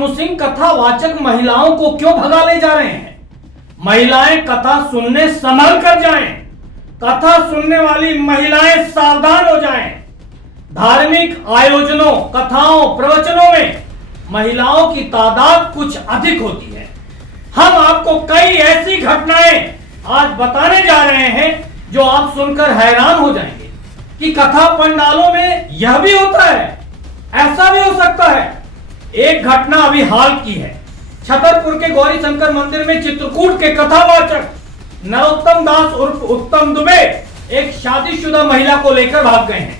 मुसिंह कथावाचक महिलाओं को क्यों भगा ले जा रहे हैं? महिलाएं कथा सुनने संभल कर जाएं। कथा सुनने वाली महिलाएं सावधान हो जाएं। धार्मिक आयोजनों, कथाओं, प्रवचनों में महिलाओं की तादाद कुछ अधिक होती है। हम आपको कई ऐसी घटनाएं आज बताने जा रहे हैं जो आप सुनकर हैरान हो जाएंगे कि कथा पंडालों में यह भी होता है, ऐसा भी हो सकता है। एक घटना अभी हाल की है। छतरपुर के गौरी शंकर मंदिर में चित्रकूट के कथावाचक नरोत्तम दास उर्फ उत्तम दुबे एक शादीशुदा महिला को लेकर भाग गए हैं।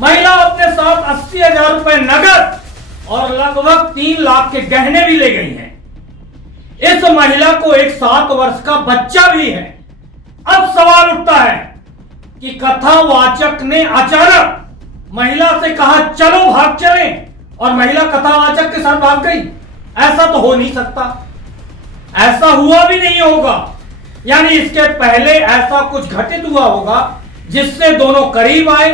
महिला अपने साथ 80,000 रुपए नगद और लगभग 3 लाख के गहने भी ले गई हैं। इस महिला को एक 7 वर्ष का बच्चा भी है। अब सवाल उठता है कि कथावाचक ने अचानक महिला से कहा चलो भाग चलें, और महिला कथावाचक के साथ भाग गई। ऐसा तो हो नहीं सकता, ऐसा हुआ भी नहीं होगा। यानी इसके पहले ऐसा कुछ घटित हुआ होगा जिससे दोनों करीब आए,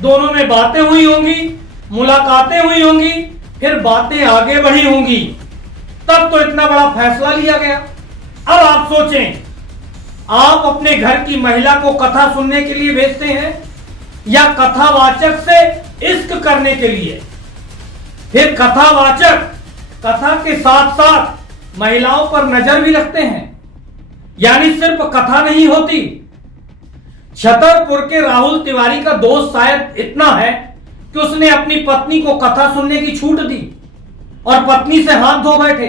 दोनों में बातें हुई होंगी, मुलाकातें हुई होंगी, फिर बातें आगे बढ़ी होंगी, तब तो इतना बड़ा फैसला लिया गया। अब आप सोचें, आप अपने घर की महिला को कथा सुनने के लिए भेजते हैं या कथावाचक से इश्क करने के लिए? फिर कथावाचक कथा के साथ साथ महिलाओं पर नजर भी रखते हैं, यानी सिर्फ कथा नहीं होती। छतरपुर के राहुल तिवारी का दोष शायद इतना है कि उसने अपनी पत्नी को कथा सुनने की छूट दी और पत्नी से हाथ धो बैठे।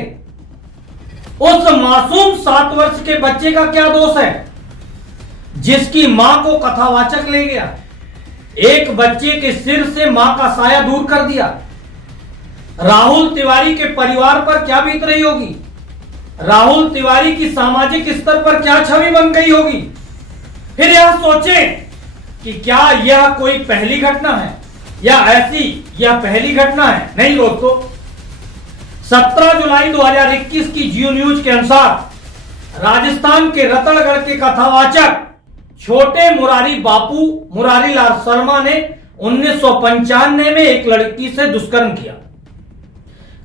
उस मासूम 7 वर्ष के बच्चे का क्या दोष है जिसकी मां को कथावाचक ले गया? एक बच्चे के सिर से मां का साया दूर कर दिया। राहुल तिवारी के परिवार पर क्या बीत रही होगी? राहुल तिवारी की सामाजिक स्तर पर क्या छवि बन गई होगी? फिर यह सोचें कि क्या यह कोई पहली घटना है या ऐसी यह पहली घटना है? नहीं दोस्तों, 17 जुलाई 2021 की जियो न्यूज के अनुसार राजस्थान के रतनगढ़ के कथावाचक छोटे मुरारी बापू मुरारी लाल शर्मा ने 1995 में एक लड़की से दुष्कर्म किया।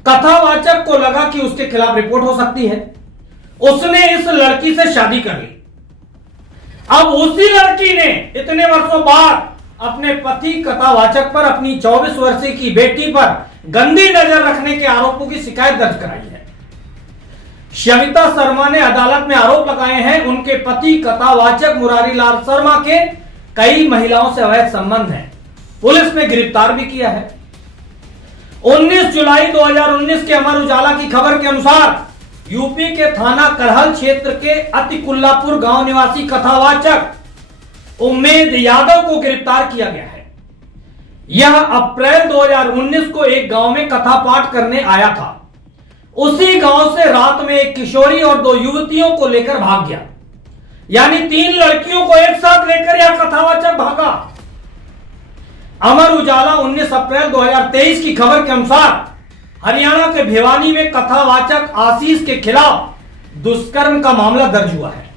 कथावाचक को लगा कि उसके खिलाफ रिपोर्ट हो सकती है। उसने इस लड़की से शादी कर ली। अब उसी लड़की ने इतने वर्षों बाद अपने पति कथावाचक पर अपनी 24 वर्षीय की बेटी पर गंदी नजर रखने के आरोपों की शिकायत दर्ज कराई है। शविता शर्मा ने अदालत में आरोप लगाए हैं उनके पति कथावाचक मुरारी लाल शर्मा के कई महिलाओं से अवैध संबंध हैं। पुलिस ने गिरफ्तार भी किया है। 19 जुलाई 2019 के अमर उजाला की खबर के अनुसार यूपी के थाना करहल क्षेत्र के अतिकुल्लापुर गांव निवासी कथावाचक उम्मेद यादव को गिरफ्तार किया गया है। यह अप्रैल 2019 को एक गांव में कथा पाठ करने आया था। उसी गांव से रात में एक किशोरी और 2 युवतियों को लेकर भाग गया। यानी 3 लड़कियों को एक साथ लेकर यह कथावाचक भागा। अमर उजाला 19 अप्रैल 2023 की खबर के अनुसार हरियाणा के भिवानी में कथावाचक आशीष के खिलाफ दुष्कर्म का मामला दर्ज हुआ है।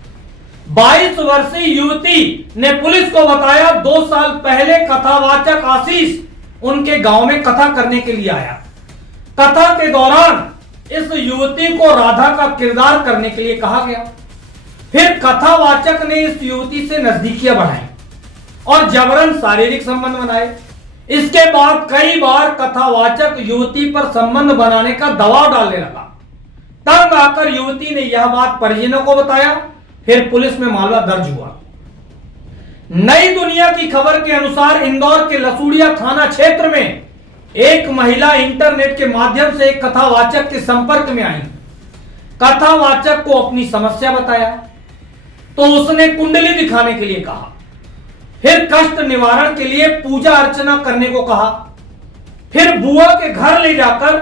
22 वर्षीय युवती ने पुलिस को बताया 2 साल पहले कथावाचक आशीष उनके गांव में कथा करने के लिए आया। कथा के दौरान इस युवती को राधा का किरदार करने के लिए कहा गया। फिर कथावाचक ने इस युवती से नजदीकियां बढ़ाई और जबरन शारीरिक संबंध बनाए। इसके बाद कई बार कथावाचक युवती पर संबंध बनाने का दबाव डालने लगा। तब आकर युवती ने यह बात परिजनों को बताया। फिर पुलिस में मामला दर्ज हुआ। नई दुनिया की खबर के अनुसार इंदौर के लसूड़िया थाना क्षेत्र में एक महिला इंटरनेट के माध्यम से एक कथावाचक के संपर्क में आई। कथावाचक को अपनी समस्या बताया तो उसने कुंडली दिखाने के लिए कहा। फिर कष्ट निवारण के लिए पूजा अर्चना करने को कहा। फिर बुआ के घर ले जाकर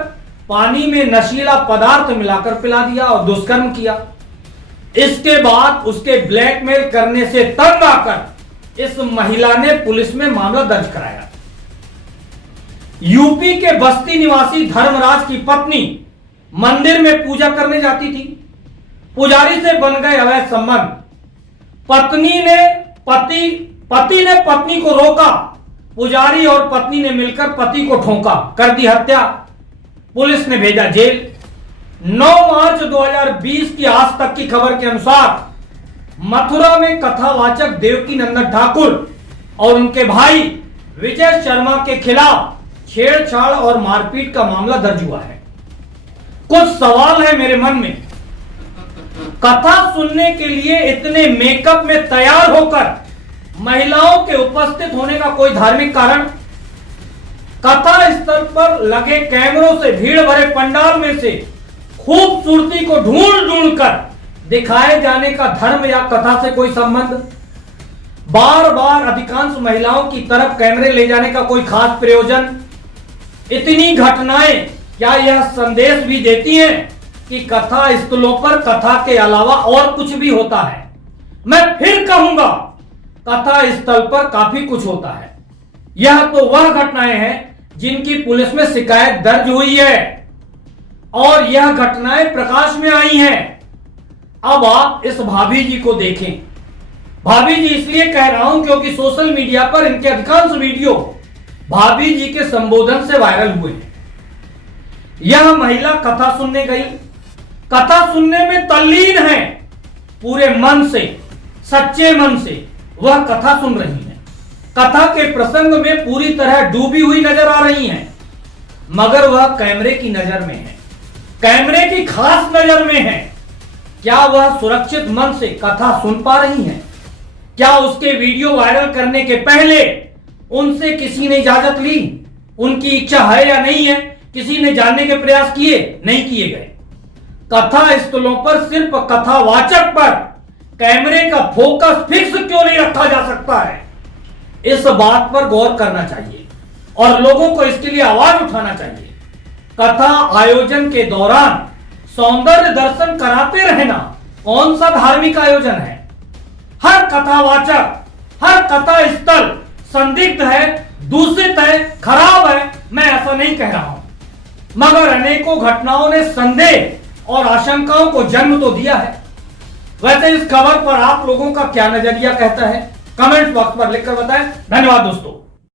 पानी में नशीला पदार्थ मिलाकर पिला दिया और दुष्कर्म किया। इसके बाद उसके ब्लैकमेल करने से तंग आकर इस महिला ने पुलिस में मामला दर्ज कराया। यूपी के बस्ती निवासी धर्मराज की पत्नी मंदिर में पूजा करने जाती थी। पुजारी से बन गए अवैध संबंध। पति ने पत्नी को रोका। पुजारी और पत्नी ने मिलकर पति को ठोका, कर दी हत्या। पुलिस ने भेजा जेल। 9 मार्च 2020 की आज तक की खबर के अनुसार मथुरा में कथावाचक देवकी नंदन ठाकुर और उनके भाई विजय शर्मा के खिलाफ छेड़छाड़ और मारपीट का मामला दर्ज हुआ है। कुछ सवाल है मेरे मन में। कथा सुनने के लिए इतने मेकअप में तैयार होकर महिलाओं के उपस्थित होने का कोई धार्मिक कारण? कथा स्थल पर लगे कैमरों से भीड़ भरे पंडाल में से खूबसूरती को ढूंढ ढूंढ कर दिखाए जाने का धर्म या कथा से कोई संबंध? बार बार अधिकांश महिलाओं की तरफ कैमरे ले जाने का कोई खास प्रयोजन? इतनी घटनाएं क्या यह संदेश भी देती हैं कि कथा स्थलों पर कथा के अलावा और कुछ भी होता है? मैं फिर कहूंगा, कथा स्थल पर काफी कुछ होता है। यह तो वह घटनाएं हैं जिनकी पुलिस में शिकायत दर्ज हुई है और यह घटनाएं प्रकाश में आई हैं। अब आप इस भाभी जी को देखें। भाभी जी इसलिए कह रहा हूं क्योंकि सोशल मीडिया पर इनके अधिकांश वीडियो भाभी जी के संबोधन से वायरल हुए हैं। यह महिला कथा सुनने गई, कथा सुनने में तल्लीन है, पूरे मन से, सच्चे मन से वह कथा सुन रही है। कथा के प्रसंग में पूरी तरह डूबी हुई नजर आ रही हैं, मगर वह कैमरे की नजर में है, कैमरे की खास नजर में है। क्या वह सुरक्षित मन से कथा सुन पा रही हैं? क्या उसके वीडियो वायरल करने के पहले उनसे किसी ने इजाजत ली? उनकी इच्छा है या नहीं है? किसी ने जानने के प्रयास किए? नहीं किए गए। कथा स्थलों पर सिर्फ कथावाचक पर कैमरे का फोकस फिक्स क्यों नहीं रखा जा सकता है? इस बात पर गौर करना चाहिए और लोगों को इसके लिए आवाज उठाना चाहिए। कथा आयोजन के दौरान सौंदर्य दर्शन कराते रहना कौन सा धार्मिक आयोजन है? हर कथावाचक, हर कथा स्थल संदिग्ध है, दूषित है, खराब है, मैं ऐसा नहीं कह रहा हूं, मगर अनेकों घटनाओं ने संदेह और आशंकाओं को जन्म तो दिया है। वैसे इस खबर पर आप लोगों का क्या नजरिया कहता है? कमेंट बॉक्स पर लिखकर बताएं। धन्यवाद दोस्तों।